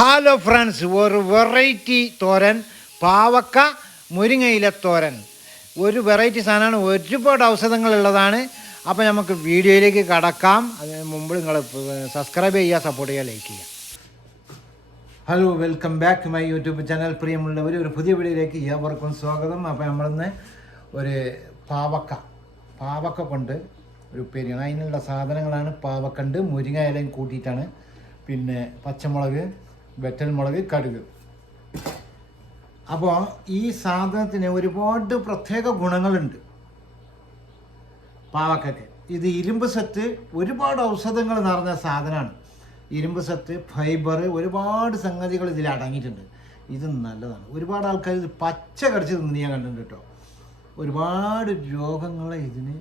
Hello friends ഒരു variety തോരൻ പാവക്ക മുരിങ്ങയില തോരൻ. ഒരു വെറൈറ്റി സാധനമാണ്. ഒരുപാട് ഔഷധങ്ങളുള്ളതാണ്. അപ്പോൾ നമുക്ക് വീഡിയോയിലേക്ക് കടക്കാം. അതിന് മുമ്പ് നിങ്ങൾ സബ്സ്ക്രൈബ് ചെയ്യുക സപ്പോർട്ട് ചെയ്യുക ലൈക്ക് ചെയ്യുക. Hello welcome back my YouTube channel പ്രിയമുള്ളവർ ഒരു പുതിയ വീഡിയോയിലേക്ക് ഏവർക്കും സ്വാഗതം. അപ്പോൾ നമ്മളിന്ന് ഒരു പാവക്ക പാവക്ക കൊണ്ട് ഒരു ഉപ്പേരിയാണ്. അതിനുള്ള സാധനങ്ങളാണ് പാവക്കണ്ട്. മുരിങ്ങ ഇലയും കൂട്ടിയിട്ടാണ്. പിന്നെ പച്ചമുളക് വെറ്റൽമുളക് കടുക്. അപ്പോൾ ഈ സാധനത്തിന് ഒരുപാട് പ്രത്യേക ഗുണങ്ങളുണ്ട്. പാവക്കൊക്കെ. ഇത് ഇരുമ്പ് സത്ത് ഒരുപാട് ഔഷധങ്ങൾ നിറഞ്ഞ സാധനമാണ്. ഇരുമ്പ് സത്ത് ഫൈബർ ഒരുപാട് സംഗതികൾ ഇതിൽ അടങ്ങിയിട്ടുണ്ട്. ഇത് നല്ലതാണ്. ഒരുപാട് ആൾക്കാർ ഇത് പച്ച കടിച്ച് തിന്ന് ഞാൻ കണ്ടിട്ടുണ്ട് കേട്ടോ. ഒരുപാട് രോഗങ്ങളെ ഇതിന്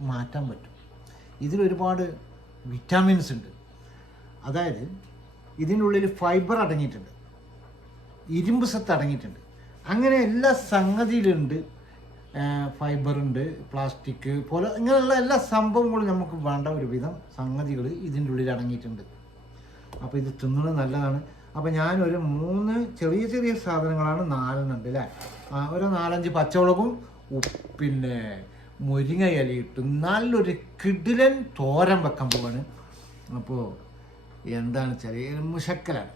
മാറ്റാൻ പറ്റും. ഇതിലൊരുപാട് വിറ്റാമിൻസ് ഉണ്ട്. അതായത് ഇതിനുള്ളിൽ ഫൈബർ അടങ്ങിയിട്ടുണ്ട്. ഇരുമ്പ് സത്ത് അടങ്ങിയിട്ടുണ്ട്. അങ്ങനെ എല്ലാ സംഗതിയിലുണ്ട്. ഫൈബറുണ്ട് പ്ലാസ്റ്റിക് പോലെ ഇങ്ങനെയുള്ള എല്ലാ സംഭവങ്ങളും നമുക്ക് വേണ്ട ഒരു വിധം സംഗതികൾ ഇതിന്റെ ഉള്ളിൽ അടങ്ങിയിട്ടുണ്ട്. അപ്പോൾ ഇത് തിന്നുന്നത് നല്ലതാണ്. അപ്പോൾ ഞാനൊരു മൂന്ന് ചെറിയ ചെറിയ സാധനങ്ങളാണ് നാലെണ്ണുണ്ട് അല്ലേ ഒരു നാലഞ്ച് പച്ചമുളകും പിന്നെ മുരിങ്ങ ഇലയിട്ടും നല്ലൊരു കിടിലൻ തോരൻ വെക്കാൻ പോവാണ്. അപ്പോൾ എന്താണ് ചെറിയ മുശക്കലാണ്.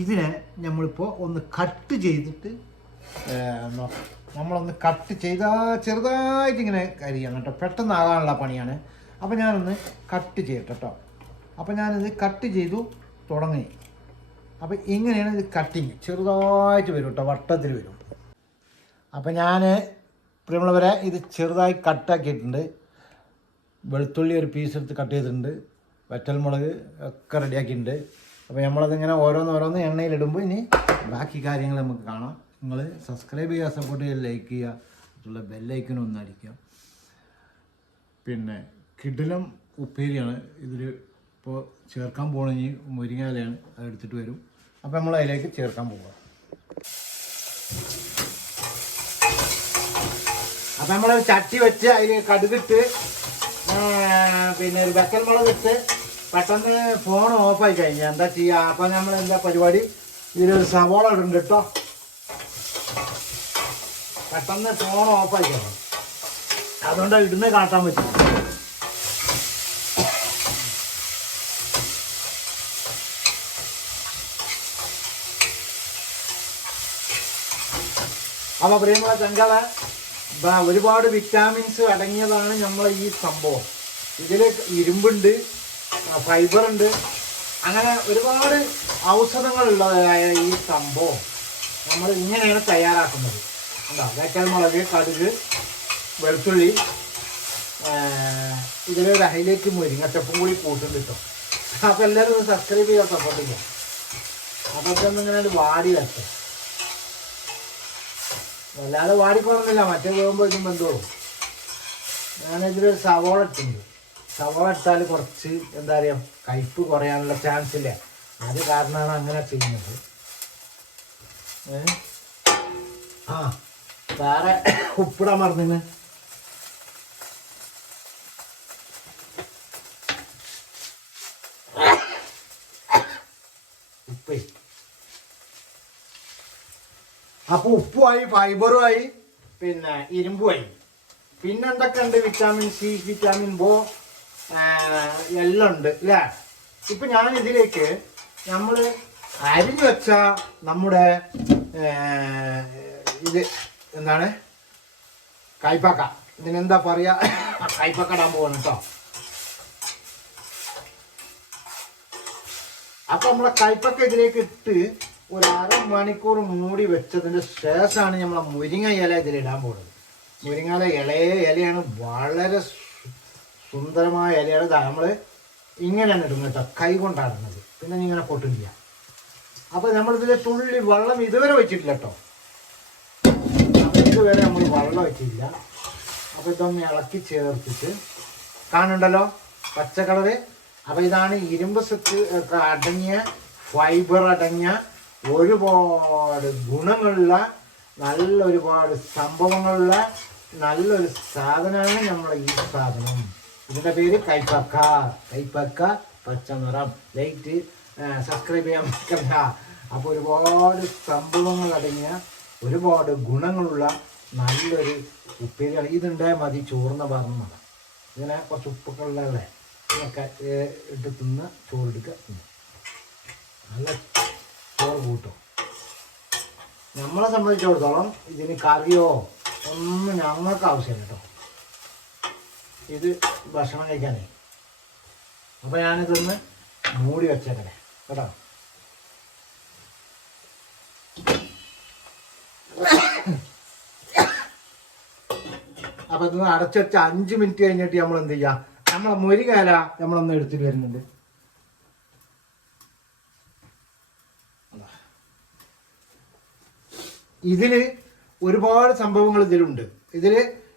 ഇതിനെ നമ്മളിപ്പോൾ ഒന്ന് കട്ട് ചെയ്തിട്ട് നോക്കാം നമ്മളൊന്ന് കട്ട് ചെയ്താൽ ചെറുതായിട്ട് ഇങ്ങനെ കരിയണം കേട്ടോ. പെട്ടെന്നാകാനുള്ള പണിയാണ്. അപ്പോൾ ഞാനൊന്ന് കട്ട് ചെയ്യട്ടെ കേട്ടോ. അപ്പോൾ ഞാനിത് കട്ട് ചെയ്തു തുടങ്ങി. അപ്പോൾ ഇങ്ങനെയാണ് ഇത് കട്ടിങ് ചെറുതായിട്ട് വരും കേട്ടോ വട്ടത്തിൽ വരും. അപ്പോൾ ഞാൻ പ്രിയമുള്ളവരെ ഇത് ചെറുതായി കട്ടാക്കിയിട്ടുണ്ട് വെളുത്തുള്ളി ഒരു പീസ് എടുത്ത് കട്ട് ചെയ്തിട്ടുണ്ട്. വറ്റൽമുളക് ഒക്കെ റെഡിയാക്കിയിട്ടുണ്ട്. അപ്പോൾ നമ്മളതിങ്ങനെ ഓരോന്ന് എണ്ണയിലിടുമ്പോൾ ഇനി ബാക്കി കാര്യങ്ങൾ നമുക്ക് കാണാം. നിങ്ങൾ സബ്സ്ക്രൈബ് ചെയ്യുക സപ്പോർട്ട് ചെയ്യുക ലൈക്ക് ചെയ്യുക മറ്റുള്ള ബെല്ലൈക്കനും ഒന്ന് അടിക്കുക. പിന്നെ കിടിലം ഉപ്പേരിയാണ്. ഇതിൽ ഇപ്പോൾ ചേർക്കാൻ പോകണമെങ്കിൽ മുരിങ്ങാലയാണ് അത് എടുത്തിട്ട് വരും. അപ്പോൾ നമ്മൾ അതിലേക്ക് ചേർക്കാൻ പോവുക അപ്പം നമ്മളൊരു ചട്ടി വെച്ച് അതിൽ കടുകിട്ട് പിന്നെ ഒരു വെക്കൽ മുളക് ഇട്ട് പെട്ടെന്ന് ഫോൺ ഓഫായി കഴിഞ്ഞാൽ എന്താ ചെയ്യുക അപ്പം നമ്മൾ എന്താ പരിപാടി ഇതിലൊരു സവോള ഇടുന്നുണ്ട് കേട്ടോ പെട്ടെന്ന് ഫോൺ ഓഫായി കഴിഞ്ഞു. അതുകൊണ്ട് ഇടുന്ന് കാട്ടാൻ പറ്റും അപ്പോൾ പ്രിയമുള്ള ചങ്കള ഒരുപാട് വിറ്റാമിൻസ് അടങ്ങിയതാണ് നമ്മളെ ഈ സംഭവം. ഇതിൽ ഇരുമ്പുണ്ട് ഫൈബർ ഉണ്ട് അങ്ങനെ ഒരുപാട് ഔഷധങ്ങളുള്ളതായ ഈ സംഭവം നമ്മൾ ഇങ്ങനെയാണ് തയ്യാറാക്കുന്നത്. എന്താ വേക്കൽമുളക് കടുക് വെളുത്തുള്ളി ഇതിലൊരു ഹൈലേക്ക് മുരിങ്ങച്ചപ്പും കൂടി കൂട്ടുന്നുണ്ട് കേട്ടോ. അപ്പോൾ എല്ലാവരും സബ്സ്ക്രൈബ് ചെയ്യാൻ സപ്പോർട്ട് ചെയ്യാം അതൊക്കെ ഒന്ന് ഇങ്ങനെ വാടി വരട്ടെ. വല്ലാതെ വാടിപ്പോകുന്നില്ല മറ്റേ പോകുമ്പോൾ ഇതും ബന്ധവും ഞാനിതിലൊരു സവോള ഇട്ടുണ്ട് സവോള എടുത്താൽ കുറച്ച് എന്താ പറയുക കയ്പ് കുറയാനുള്ള ചാൻസ് ഇല്ല. അത് കാരണമാണ് അങ്ങനെ ചെയ്യുന്നത്? ആ വേറെ ഉപ്പിടാൻ മറന്നിന്. ഉപ്പേ. അപ്പൊ ഉപ്പുമായി ഫൈബറുമായി പിന്നെ ഇരുമ്പുമായി. പിന്നെന്തൊക്കെ ഉണ്ട് വിറ്റാമിൻ സി വിറ്റാമിൻ ബോ എല്ലാം ഉണ്ട് അല്ലേ ഇപ്പൊ ഞാൻ ഇതിലേക്ക് നമ്മൾ അരിഞ്ഞു വെച്ച നമ്മുടെ ഇത് എന്താണ്? കൈപ്പക്ക. ഇതിനെന്താ പറയാ? കൈപ്പക്ക ഇടാൻ പോവാണ് കേട്ടോ അപ്പൊ നമ്മളെ കൈപ്പക്ക ഇതിലേക്ക് ഇട്ട് ഒരു അരമണിക്കൂർ മൂടി വെച്ചതിന് ശേഷമാണ് നമ്മളെ മുരിങ്ങ ഇല ഇതിലിടാൻ പോകുന്നത് മുരിങ്ങയില ഇളയ ഇലയാണ് വളരെ സുന്ദരമായ ഇലയാണ്. നമ്മൾ ഇങ്ങനെയാണ് ഇടുന്നത് കേട്ടോ. കൈ കൊണ്ടാണ് ഇടുന്നത്. പിന്നെ ഇങ്ങനെ പൊട്ടില്ല അപ്പൊ നമ്മളിതിൽ തുള്ളി വെള്ളം ഇതുവരെ വെച്ചിട്ടില്ല കേട്ടോ. ഇതുവരെ നമ്മൾ വെള്ളം വെച്ചിട്ടില്ല. അപ്പൊ ഇതൊന്ന് ഇളക്കി ചേർത്തിട്ട് കാണുന്നുണ്ടല്ലോ? പച്ച കളറ്. അപ്പൊ ഇതാണ് ഇരുമ്പ് സത്ത് അടങ്ങിയ ഫൈബർ അടങ്ങിയ ഒരുപാട് ഗുണങ്ങളുള്ള നല്ല ഒരുപാട് സംഭവങ്ങളുള്ള നല്ലൊരു സാധനമാണ് നമ്മളെ ഈ സാധനം. ഇതിന്റെ പേര് കൈപ്പക്ക. കൈപ്പക്ക പച്ച നിറം ലൈറ്റ് സബ്സ്ക്രൈബ് ചെയ്യാൻ മറക്കണ്ട. അപ്പോൾ ഒരുപാട് സംഭവങ്ങൾ അടങ്ങിയ ഒരുപാട് ഗുണങ്ങളുള്ള നല്ലൊരു ഉപ്പേരിയാണ്. ഇതുണ്ടായാൽ മതി ചോറിന് പറഞ്ഞ ഇങ്ങനെ കുറച്ച് ഉപ്പൊക്കെയുള്ളതല്ലേ ഇതൊക്കെ ഇട്ട് തിന്ന് ചോറെടുക്കുക നല്ല ചോറ് കൂട്ടും. നമ്മളെ സംബന്ധിച്ചിടത്തോളം ഇതിന് കറിയോ ഒന്നും ഞങ്ങൾക്ക് ആവശ്യമില്ല കേട്ടോ. ഇത് ഭക്ഷണം കഴിക്കാനേ. അപ്പോൾ ഞാനിതൊന്ന് മൂടി വെച്ചേക്കണേ. കേട്ടോ? അപ്പോൾ ഇതൊന്ന് അടച്ചു വെച്ച് അഞ്ച് മിനിറ്റ് കഴിഞ്ഞിട്ട് നമ്മൾ എന്ത് ചെയ്യാം? നമ്മളെ മുരികാല നമ്മളൊന്ന് എടുത്തിട്ട് വരുന്നുണ്ട്. ഇതിൽ ഒരുപാട് സംഭവങ്ങൾ ഇതിലുണ്ട്. ഇതിൽ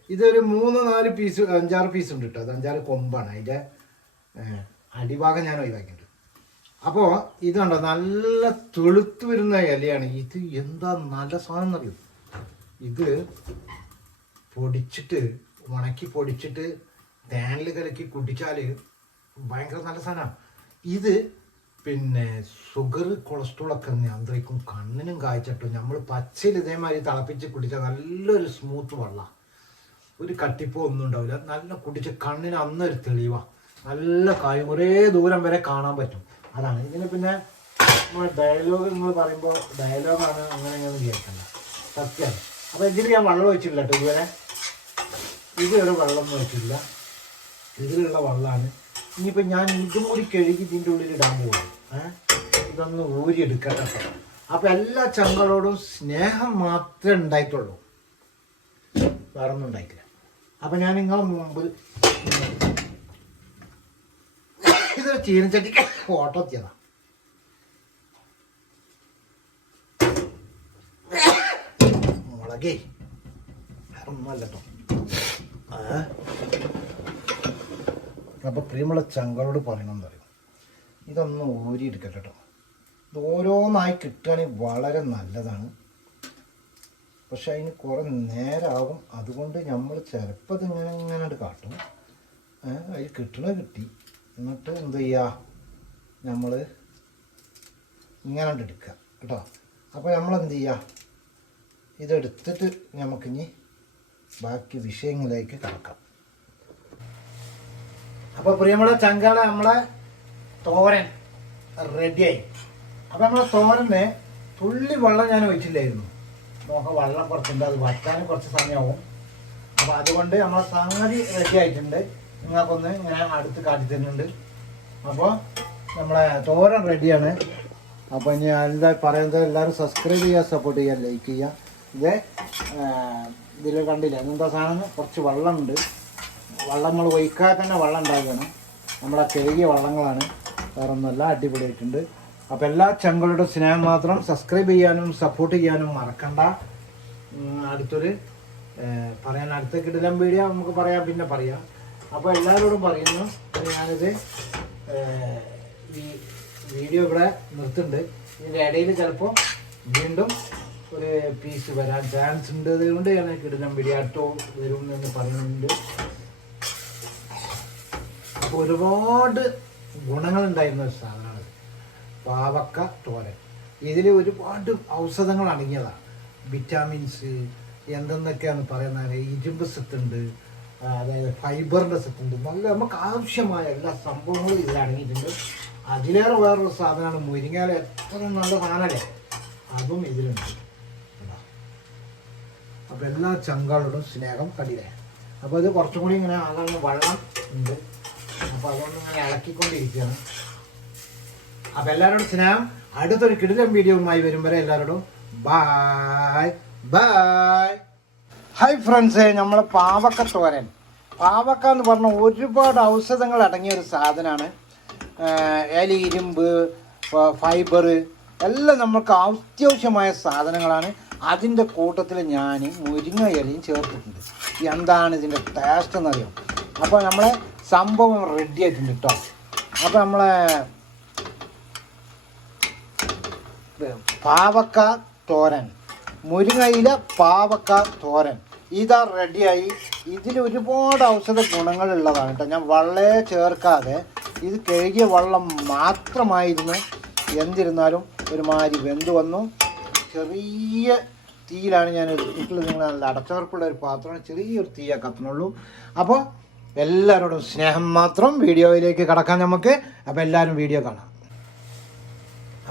ഇതൊരു മൂന്ന് നാല് പീസ് അഞ്ചാറ് പീസ് ഉണ്ട് കേട്ടോ അത് അഞ്ചാറ് കൊമ്പാണ്. അതിന്റെ അടിഭാഗം ഞാൻ ഒഴിവാക്കിയിട്ടുണ്ട്. അപ്പോൾ ഇത് കണ്ടോ? നല്ല തെളുത്ത് വരുന്ന ഇലയാണ്. ഇത് എന്താ നല്ല സാധനം എന്നറിയോ? ഇത് പൊടിച്ചിട്ട് ഉണക്കി പൊടിച്ചിട്ട് തേനിൽ കലക്കി കുടിച്ചാൽ ഭയങ്കര നല്ല സാധനമാണ്. ഇത് പിന്നെ ഷുഗർ കൊളസ്ട്രോൾ ഒക്കെ നിയന്ത്രിക്കും. കണ്ണിനും കാഴ്ചട്ടും നമ്മൾ പച്ചയിൽ ഇതേമാതിരി തിളപ്പിച്ച് കുടിച്ചാൽ നല്ലൊരു സ്മൂത്ത് വെള്ളം. ഒരു കട്ടിപ്പോ ഒന്നും ഉണ്ടാവില്ല. നല്ല കുടിച്ച് കണ്ണിന് അന്നൊരു തെളിവാ. നല്ല കായും ഒരേ ദൂരം വരെ കാണാൻ പറ്റും. അതാണ്. ഇതിന് പിന്നെ നമ്മൾ ഡയലോഗ് നിങ്ങൾ പറയുമ്പോൾ ഡയലോഗാണ് അങ്ങനെ ഞാൻ കേൾക്കണ്ട. സത്യമാണ് അപ്പോൾ ഇതിൽ ഞാൻ വെള്ളം ഒഴിച്ചില്ല കേട്ടോ ഇതുവരെ. ഇതൊരു വെള്ളം ഒന്നും വെച്ചില്ല ഇതിലുള്ള വെള്ളമാണ് ഇനിയിപ്പോൾ ഞാൻ ഇതും കൂടി കഴുകി ഇതിന്റെ ഉള്ളിൽ ഇടാൻ പോകും ഏഹ് ഇതൊന്ന് ഊരി എടുക്കട്ടെ. കേട്ടോ. അപ്പോൾ എല്ലാ ചങ്കളോടും സ്നേഹം മാത്രമേ ഉണ്ടായിട്ടുള്ളൂ. വേറൊന്നും ഉണ്ടായിട്ടില്ല. അപ്പം ഞാൻ നിങ്ങളെ മുമ്പിൽ ഇതൊരു ചീനച്ചട്ടിക്ക് ഫോട്ടോ എത്തിയതാ മുളകേ. ഒന്നുമല്ല കേട്ടോ അപ്പോൾ പ്രിയമുള്ള ചങ്കളോട് പറയണമെന്ന് പറയും. ഇതൊന്ന് ഊരി എടുക്കട്ടെ കേട്ടോ ഇത് ഓരോന്നായി കിട്ടുകയാണെങ്കിൽ വളരെ നല്ലതാണ്. പക്ഷെ അതിന് കുറേ നേരമാകും അതുകൊണ്ട് നമ്മൾ ചിലപ്പോൾ ഇങ്ങനെ അങ്ങട് കാട്ടും. അതിൽ കിട്ടണ കിട്ടി. എന്നിട്ട് എന്ത് ചെയ്യുക നമ്മൾ ഇങ്ങനെ എടുക്കുക കേട്ടോ. അപ്പോൾ നമ്മൾ എന്ത് ചെയ്യുക ഇതെടുത്തിട്ട് നമുക്കിനി ബാക്കി വിഷയങ്ങളിലേക്ക് കടക്കാം. അപ്പോൾ പ്രിയമുള്ള ചങ്കാളെ നമ്മളെ തോരൻ റെഡിയായി. അപ്പോൾ നമ്മളെ തോരനെ തുള്ളി വെള്ളം ഞാൻ ഒഴിച്ചില്ലായിരുന്നു. നോക്കാം വെള്ളം കുറച്ചുണ്ട് അത് വറ്റാൻ കുറച്ച് സമയമാവും. അപ്പോൾ അതുകൊണ്ട് നമ്മളെ സംഗതി റെഡി ആയിട്ടുണ്ട് നിങ്ങൾക്കൊന്ന് ഇങ്ങനെ അടുത്ത് കാട്ടി തരുന്നുണ്ട്. അപ്പോൾ നമ്മളെ തോരൻ റെഡിയാണ്. അപ്പോൾ ഇനി എന്താ പറയുന്നത് എല്ലാവരും സബ്സ്ക്രൈബ് ചെയ്യുക സപ്പോർട്ട് ചെയ്യുക ലൈക്ക് ചെയ്യുക. ഇത് ഇതിൽ കണ്ടില്ല എന്താ സാധനം? കുറച്ച് വെള്ളമുണ്ട്. വള്ളങ്ങൾ ഒഴിക്കാതെ തന്നെ വെള്ളം ഉണ്ടാക്കുകയാണ് നമ്മളെ കഴുകിയ വള്ളങ്ങളാണ്. വേറെ ഒന്നുമല്ല അടിപൊളിയായിട്ടുണ്ട്. അപ്പോൾ എല്ലാ ചങ്കളുടെ സ്നേഹം മാത്രം സബ്സ്ക്രൈബ് ചെയ്യാനും സപ്പോർട്ട് ചെയ്യാനും മറക്കണ്ട. അടുത്തൊരു പറയാൻ അടുത്ത കിടിലം വീഡിയോ നമുക്ക് പറയാം പിന്നെ പറയാം. അപ്പോൾ എല്ലാവരോടും പറയുന്നു ഞാനിത് ഈ വീഡിയോ ഇവിടെ നിർത്തുന്നുണ്ട്. ഇതിന്റെ ഇടയിൽ ചിലപ്പോൾ വീണ്ടും ഒരു പീസ് വരാൻ ചാൻസ് ഉണ്ട്. അതുകൊണ്ട് ഞാൻ കിടിലം അടുത്തോ വരും എന്ന് പറയുന്നുണ്ട്. അപ്പോൾ ഒരുപാട് ഗുണങ്ങളുണ്ടായിരുന്ന ഒരു സാധനമാണ് പാവക്ക തോരൻ. ഇതിൽ ഒരുപാട് ഔഷധങ്ങൾ അടങ്ങിയതാണ് വിറ്റാമിൻസ് എന്തെന്നൊക്കെയാണ് പറയുന്നത്? ഇരുമ്പ് സത്തുണ്ട് അതായത് ഫൈബറിന്റെ സത്തുണ്ട് നല്ല നമുക്ക് ആവശ്യമായ എല്ലാ സംഭവങ്ങളും ഇതിൽ അടങ്ങിയിട്ടുണ്ട്. അതിലേറെ വേറൊരു സാധനമാണ് മുരിങ്ങാല എത്ര നല്ല സാധനമല്ലേ? അതും ഇതിലുണ്ട്? അപ്പോൾ എല്ലാ ചങ്കാളോടും സ്നേഹം കടിയിലേ അപ്പോൾ ഇത് കുറച്ചും കൂടി ഇങ്ങനെ ആകാനുള്ള വെള്ളം ഉണ്ട് അപ്പോൾ അതുകൊണ്ട് ഇങ്ങനെ ഇളക്കിക്കൊണ്ടിരിക്കുകയാണ്. അപ്പോൾ എല്ലാവരോടും സ്നേഹം. അടുത്തൊരു കിടിലം വീഡിയോവുമായി വരും വരെ എല്ലാവരോടും ബായ് ബായ് ഹായ് ഫ്രണ്ട്സേ നമ്മളെ പാവക്ക തോരൻ. പാവക്ക എന്ന് പറഞ്ഞ ഒരുപാട് ഔഷധങ്ങൾ അടങ്ങിയ ഒരു സാധനമാണ് ഇല ഇരുമ്പ് ഫൈബർ എല്ലാം നമുക്ക് അത്യാവശ്യമായ സാധനങ്ങളാണ്. അതിന്റെ കൂട്ടത്തിൽ ഞാൻ മുരിങ്ങ ഇലയും ചേർത്തിട്ടുണ്ട്. എന്താണ് ഇതിന്റെ ടേസ്റ്റ് എന്നറിയാം? അപ്പോൾ നമ്മളെ സംഭവം റെഡി ആയിട്ടുണ്ട് കേട്ടോ അപ്പോൾ നമ്മളെ പാവക്ക തോരൻ. മുരിങ്ങയില പാവക്ക തോരൻ. ഇതാ റെഡിയായി ഇതിൽ ഒരുപാട് ഔഷധ ഗുണങ്ങളുള്ളതാണ് കേട്ടോ. ഞാൻ വളരെ ചേർക്കാതെ ഇത് കഴുകിയ വള്ളം മാത്രമായിരുന്നു എന്തിരുന്നാലും ഒരുമാതിരി വെന്ത് വന്നു. ചെറിയ തീയിലാണ് ഞാൻ വീട്ടിൽ നിങ്ങൾ നല്ല അടച്ചവർക്കുള്ള ഒരു പാത്രമാണ്. ചെറിയൊരു തീയ കത്തുന്നുള്ളൂ. അപ്പോൾ എല്ലാവരോടും സ്നേഹം മാത്രം വീഡിയോയിലേക്ക് കടക്കാം നമുക്ക്. അപ്പോൾ എല്ലാവരും വീഡിയോ കാണാം.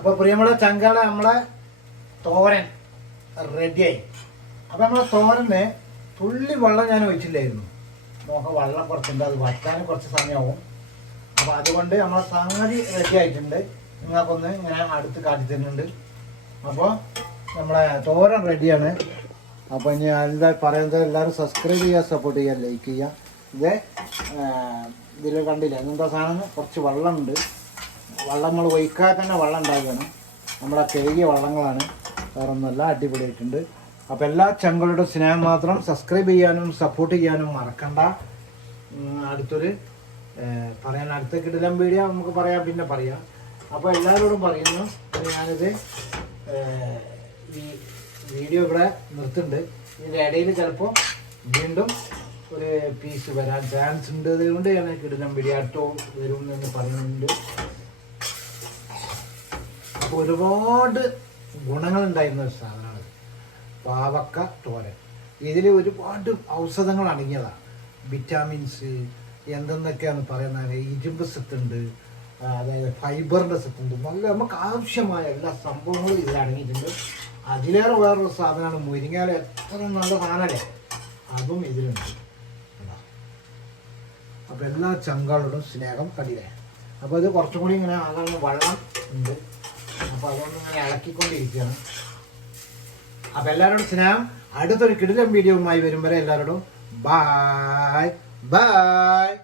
അപ്പോൾ പ്രിയമുള്ള ചങ്കാളെ നമ്മളെ തോരൻ റെഡിയായി. അപ്പോൾ നമ്മളെ തോരന് തുള്ളി വെള്ളം ഞാൻ ഒഴിച്ചില്ലായിരുന്നു. നോക്കാം വെള്ളം കുറച്ചുണ്ട് അത് വറ്റാൻ കുറച്ച് സമയമാവും. അപ്പോൾ അതുകൊണ്ട് നമ്മളെ സംഗതി റെഡി ആയിട്ടുണ്ട് നിങ്ങൾക്കൊന്ന് ഇങ്ങനെ അടുത്ത് കാട്ടി തരുന്നുണ്ട്. അപ്പോൾ നമ്മളെ തോരൻ റെഡിയാണ്. അപ്പോൾ ഇനി എന്താ പറയുന്നത് എല്ലാവരും സബ്സ്ക്രൈബ് ചെയ്യുക സപ്പോർട്ട് ചെയ്യുക ലൈക്ക് ചെയ്യുക. ഇത് ഇതിൽ കണ്ടില്ല എന്താ സാധനം? കുറച്ച് വെള്ളമുണ്ട്. വെള്ളം നമ്മൾ ഒഴിക്കാതെ തന്നെ വള്ളം ഉണ്ടാകുകയാണ് നമ്മളെ കഴുകിയ വള്ളങ്ങളാണ്. വേറെ ഒന്നുമല്ല അടിപൊളിയായിട്ടുണ്ട്. അപ്പോൾ എല്ലാ ചങ്കളുടെ സ്നേഹം മാത്രം സബ്സ്ക്രൈബ് ചെയ്യാനും സപ്പോർട്ട് ചെയ്യാനും മറക്കണ്ട. അടുത്തൊരു പറയാൻ അടുത്ത കിടിലം വീഡിയോ നമുക്ക് പറയാം പിന്നെ പറയാം. അപ്പോൾ എല്ലാവരോടും പറയുന്നു ഞാനിത് ഈ വീഡിയോ ഇവിടെ നിർത്തുന്നുണ്ട്. ഇതിന്റെ ഇടയിൽ ചിലപ്പോൾ വീണ്ടും ഒരു പീസ് വരാൻ ചാൻസ് ഉണ്ട്. അതുകൊണ്ട് ഞാൻ കിടിലം വീഡിയോ അടുത്തോ വരും എന്ന് പറയുന്നുണ്ട് അപ്പോൾ ഒരുപാട് ഗുണങ്ങളുണ്ടായിരുന്ന ഒരു സാധനമാണ് പാവക്ക തോരൻ. ഇതിൽ ഒരുപാട് ഔഷധങ്ങൾ അടങ്ങിയതാണ് വിറ്റാമിൻസ് എന്തെന്നൊക്കെയാണ് പറയുന്നത്? ഇരുമ്പ് സത്തുണ്ട് അതായത് ഫൈബറിന്റെ സത്തുണ്ട് നല്ല നമുക്ക് ആവശ്യമായ എല്ലാ സംഭവങ്ങളും ഇതിൽ അടങ്ങിയിട്ടുണ്ട്. അതിലേറെ വേറൊരു സാധനമാണ് മുരിങ്ങാല എത്ര നല്ല സാധനമല്ലേ? അതും ഇതിലുണ്ട്? അപ്പോൾ എല്ലാ ചങ്കാളോടും സ്നേഹം കടിയിലേ അപ്പോൾ ഇത് കുറച്ചും കൂടി ഇങ്ങനെ ആകാനുള്ള വെള്ളം ഉണ്ട്. അപ്പോൾ അതുകൊണ്ട് ഇങ്ങനെ ഇളക്കിക്കൊണ്ടിരിക്കുകയാണ്. അപ്പോൾ എല്ലാവരോടും സ്നേഹം. അടുത്തൊരു കിടിലം വീഡിയോവുമായി വരും വരെ എല്ലാവരോടും ബായ് ബായ്